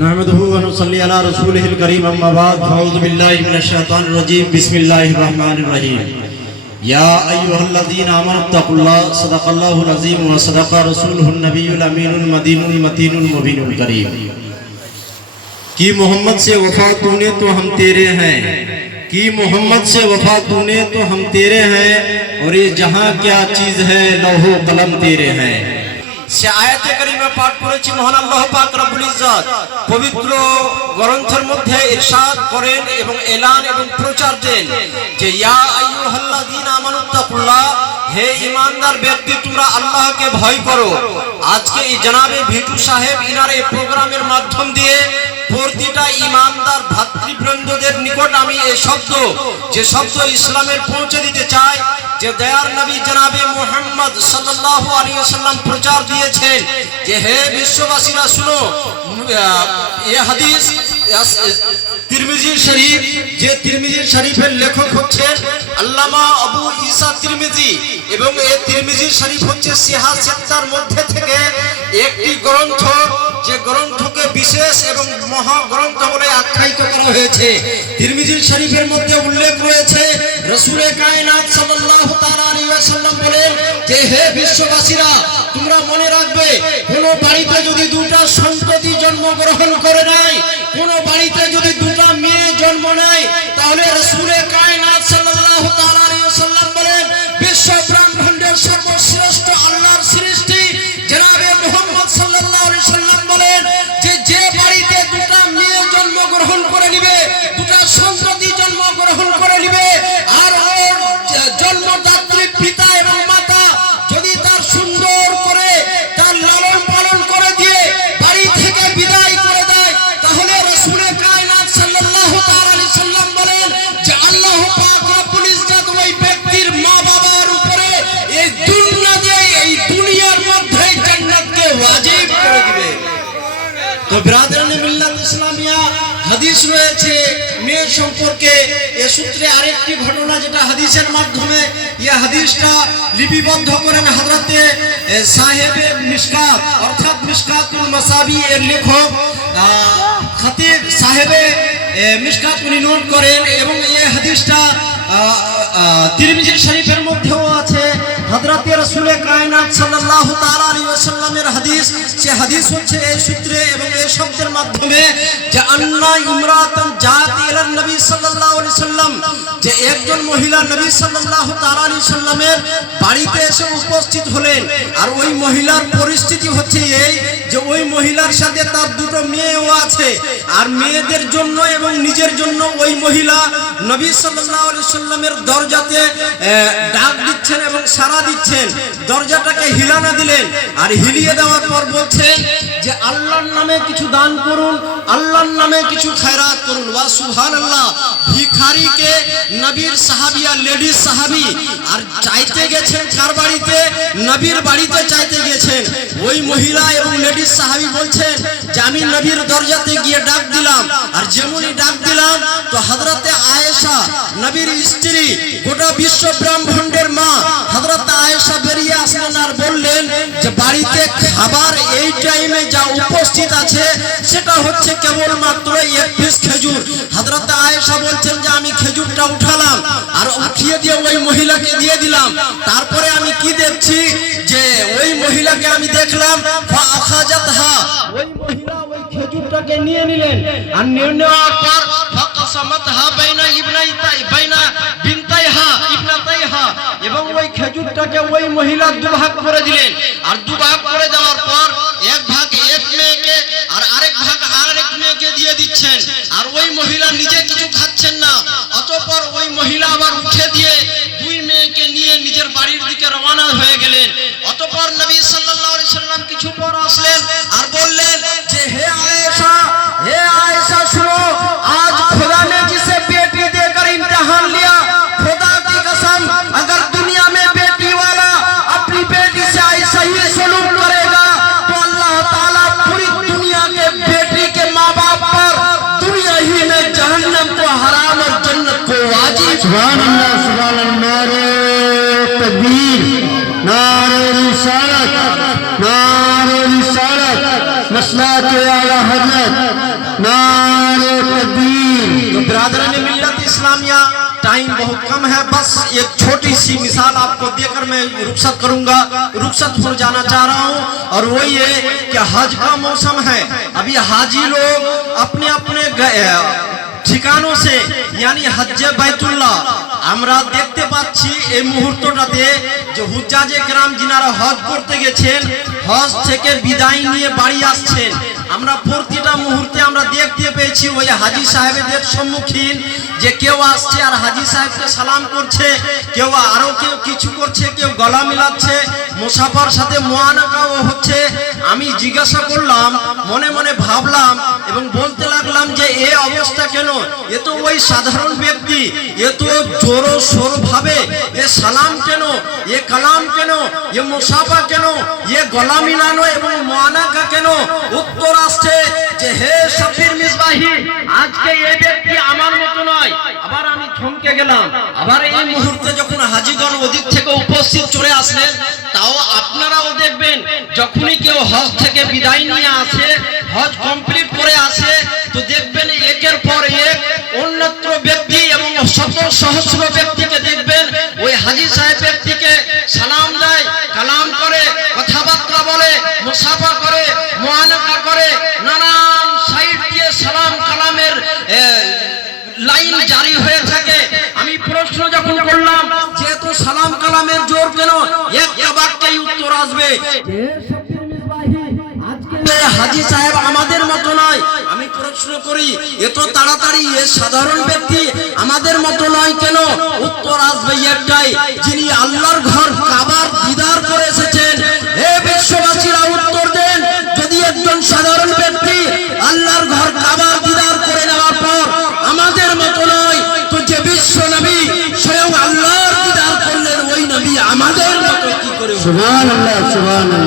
नहमदुहु व नुसल्ली अला रसूलिहिल करीम अम्मा बाद अऊज़ु बिल्लाहि मिनश शैतानिर रजीम बिस्मिल्लाहिर रहमानिर रहीम या अय्युहल्लज़ीना आमनुत्तक़ुल्लाह सदक़ल्लाहुल अज़ीम व सदक़ा रसूलुहुन नबियुल अमीनुल मदीनुल मतीनुल मुबीनुल करीम। कि मोहम्मद से वफा तूने तो हम तेरे हैं, कि मोहम्मद से वफा तूने तो हम तेरे हैं, और ये जहां क्या चीज है लौहो कलम तेरे हैं। সে আয়াতে কারিমা পাঠ করেছি মহান আল্লাহ পাক রব্বুল ইজ্জত পবিত্র গ্রন্থের মধ্যে ইরশাদ করেন এবং এলান এবং প্রচার দেন যে ইয়া আইয়ুহাল্লাযীনা আমানুত্তাকুল্লাহ, হে ঈমানদার ব্যক্তি তোমরা আল্লাহকে ভয় করো। আজকে এই জনাবে ভিটু সাহেব ইনার এই প্রোগ্রামের মাধ্যম দিয়ে প্রতিটা ঈমানদার ভাতৃবৃন্দদের নিকট আমি এই শব্দ যে শব্দ ইসলামের পৌঁছে দিতে চাই, যে দয়ার নবী জনাবে মুহাম্মদ সাল্লাল্লাহু আলাইহি ওয়াসাল্লাম প্রচার দিয়েছেন যে হে বিশ্ববাসীরা শুনো, এই হাদিস তিরমিজি শরীফ, যে তিরমিজি শরীফের লেখক হচ্ছেন আল্লামা আবু ঈসা তিরমিজি, এবং এই তিরমিজি শরীফ হচ্ছে সিহাহ-ই-সিত্তার মধ্যে থেকে একটি গ্রন্থ, যে গ্রন্থকে বিশেষ এবং মহাগ্রন্থ বলে আখ্যায়িত করা হয়েছে। তিরমিজি শরীফের মধ্যে উল্লেখ রয়েছে রাসূলে কায়নাত সাল্লাল্লাহু তাআলা আলাইহি ওয়াসাল্লাম বলেন যে হে বিশ্ববাসীরা তোমরা মনে রাখবে, কোন বাড়িতে যদি দুটো সন্ততি জন্মগ্রহণ করে নাই, কোন বাড়িতে যদি দুটো মেয়ে জন্ম নেয়, তাহলে রাসূলে কায়নাত সাল্লাল্লাহু তাআলা আলাইহি ওয়াসাল্লাম বলেন বিশ্ব ব্রহ্মাণ্ডের সর্বশ্রেষ্ঠ আল্লাহর সৃষ্টি জনাবে মুহাম্মদ সাল্লাল্লাহু আলাইহি ওয়াসাল্লাম বলেন যে যে বাড়িতে দুটো মেয়ে জন্মগ্রহণ করে নিবে, দুটো সন্ততি জন্মগ্রহণ করে নিবে, আর ওর জন্মদাত্রী পিতা এবং মাতা যদি তার সুন্দর করে তার লালন পালন করে দিয়ে বাড়ি থেকে বিদায় করে দেয়, তাহলে রাসূলে কায়নাত সাল্লাল্লাহু তাআলা আলাইহি সাল্লাম বলেন যে আল্লাহ পাক রব্বুল ইজ্জত ওই ব্যক্তির মা বাবার উপরে এই দুনিয়ার মধ্যে জান্নাতকে ওয়াজিব করে দিবে। তো ব্রাদারানে মিল্লাত ইসলামিয়া হাদিস রয়েছে মেয়ে সম্পর্কে। এ সূত্রে আরেকটি ঘটনা যেটা হাদিসের মাধ্যমে এই হাদিসটা লিপিবদ্ধ করেন হযরতে সাহেবে মিশকাত অর্থাৎ মিশকাতুল মাসাবি এর লেখক খতিব সাহেবে মিশকাত উনি নোট করেন, এবং এই হাদিসটা তিরমিজি শরীফের মধ্যেও আছে। হযরতে রাসূলে কায়নাত সাল্লাল্লাহু তাআলা আলাইহি ওয়াসাল্লামের হাদিস, সে হাদিস হচ্ছে এই সূত্রে এবং এই শব্দের মাধ্যমে যে আন্না ইমরাতান জাত ইলা নবী সাল্লাল্লাহু আলাইহি ওয়াসাল্লাম, যে একজন মহিলা নবী সাল্লাল্লাহু তাআলা আলাইহি ওয়াসাল্লামের বাড়িতে এসে উপস্থিত হলেন, আর ওই মহিলার পরিস্থিতি হচ্ছে এই যে ওই মহিলার সাথে তার দুটো মেয়েও আছে, আর মেয়েদের জন্য এবং নিজের জন্য ওই মহিলা নবী সাল্লাল্লাহু আলাইহি ওয়াসাল্লামের দরজাতে ডাক দিচ্ছেন এবং সাড়া দিচ্ছেন। দরজাটাকে হিলানা দিলেন, আর হিলিয়ে দেওয়ার পর বলছেন যে আল্লাহর নামে কিছু দান করুন, আল্লাহর নামে কিছু খায়রাত করুন। ওয়া সুবহানাল্লাহ, ভিখারিকে নবীর সাহাবিয়া লেডিস সাহাবী, আর চাইতে গেছেন কার বাড়িতে? নবীর বাড়িতে চাইতে গেছেন। ওই মহিলা এবং লেডিস সাহাবী বলছেন যে আমি নবীর দরজাতে গিয়ে ডাক দিলাম, আর যেমনই ডাক দিলাম তো হযরতে আয়েশা নবীর স্ত্রী, গোটা বিশ্ব ব্রহ্মাণ্ডের মা হযরতে আয়েশা বেরিয়ে আসলেন আর বললেন যে বাড়িতে খাবার এই টাইমে যা উপস্থিত আছে সেটা হচ্ছে কেবলমাত্র এক পিস খেজুর। হযরতে আয়েশা বলছেন যে আমি খেজুরটা উঠালাম আর উঠিয়ে দিয়ে ওই মহিলাকে দিয়ে দিলাম। তারপরে আমি কি দেখছি যে ওই মহিলাকে আমি দেখলাম ফাখাজাতহা, ওই মহিলা ওই খেজুরটাকে নিয়ে নিলেন, আর নিয়ে নেওয়ার পর ফাকাসামাতহা বাইনা বিনতাইহা ইবনাতাইহা, এবং ওই খেজুরটাকে ওই মহিলা দুভাগ করে দিলেন, আর দুভাগ করে দেওয়ার পর এক ভাগ এক মেয়েকে আর আরেক ভাগ আরেক মেয়েকে দিয়ে দিচ্ছেন, আর ওই মহিলা নিজে কিছু খাচ্ছেন না। অতঃপর ওই মহিলা আবার উঠে দিয়ে দুই মেয়েকে নিয়ে নিজের বাড়ির দিকে রওনা হয়ে গেলেন। অতঃপর নবী সাল্লাল্লাহু আলাইহি সাল্লাম কিছু পর আসলেন আর বললেন যে হে আয়েশা सुनो, आज खुदा ने जिसे बेटी देकर इम्तिहान लिया, खुदा की कसम अगर दुनिया में बेटी वाला अपनी बेटी से ऐसा ही सलूक करेगा तो अल्लाह ताला पूरी दुनिया के बेटी के माँ बाप पर दुनिया ही में जहन्नम को हराम और जन्नत को वाजिब। सुभान अल्लाह, सुभान अल्लाह, नारे तकबीर, नारे रिसालत, नारे रिसालत, सलात आला हजरत नारे तकबीर। तो बिरादरान मिल्लत इस्लामिया, टाइम बहुत कम है, बस एक छोटी सी मिसाल आपको देकर मैं रुखसत करूंगा, रुखसत हो जाना चाह रहा हूं। और वो ये कि हज का मौसम है, अभी हाजी लोग अपने अपने ঠিকানো সে यानी হজ্জে বাইতুল্লাহ আমরা দেখতে পাচ্ছি এই মুহূর্তটাতে যে হুজ্জাজে کرام যিনারা হজ করতে গেছেন, হজ থেকে বিদায় নিয়ে বাড়ি আসছেন, আমরা প্রতিটা মুহূর্তে আমরা দেখতে পেয়েছি ওই হাজী সাহেবদের সম্মুখীন যে কেউ আসছে আর হাজী সাহেবকে সালাম করছে, কেউ আরো কেউ কিছু করছে, কেউ গলা মিলাচ্ছে, মুসাফার সাথে মুআনাকাও হচ্ছে। আমি জিজ্ঞাসা করলাম, মনে মনে ভাবলাম এবং বলতে লাগলাম যে এই অবস্থা কেন? এ তো ওই সাধারণ ব্যক্তি, এ তো জোরো সোর ভাবে এ সালাম কেন, এ কালাম কেন, এ মুসাফা কেন, এ গলা মিলানো এবং মুআনাকা কেন? উত্তর আসছে যে হে শফির মিসবাহি, আজকে এই ব্যক্তি আমার মতো নয়। আবার আমি থমকে গেলাম। আবার এই মুহূর্তে যখন হাজীগণ ওদিক থেকে উপস্থিত চলে আসলেন, তাও আপনারাও দেখবেন যখনই কেউ হজ থেকে বিদায় নিয়ে আসে, হজ কমপ্লিট করে আসে, তো দেখবেন একের পর এক অন্যত্র ব্যক্তি এবং শত সহস্র ব্যক্তিকে দেখবেন ওই হাজী সাহেব ব্যক্তিকে সালাম দেয়, কালাম করে, কথাবার্তা বলে, মুসাফা করে, মুআনাকা করে, নানান সাইড দিয়ে সালাম কালামের লাইন জারি হয়ে থাকে। আমি প্রশ্ন যখন করলাম যেহেতু সালাম কালামের জোর কেন, একটা বাক্যেই উত্তর আসবে হাজী সাহেব আমাদের মতো নয়। আমি প্রশ্ন করি এত তাড়াতাড়ি এ সাধারণ ব্যক্তি আমাদের মতো নয় কেন? উত্তর আসবে একটাই, যিনি আল্লাহর ঘর কাবার দিদার করে এসেছেন। হে বিশ্ববাসীরা উত্তর দেন, যদি একজন সাধারণ ব্যক্তি আল্লাহর ঘর কাবার দিদার করে নেওয়ার পর আমাদের মতো নয়, তো যে বিশ্ব নবী স্বয়ং আল্লাহর দিদার করলেন ওই নবী আমাদের মতো কি করে? সুবহানাল্লাহ, সুবহানাল্লাহ।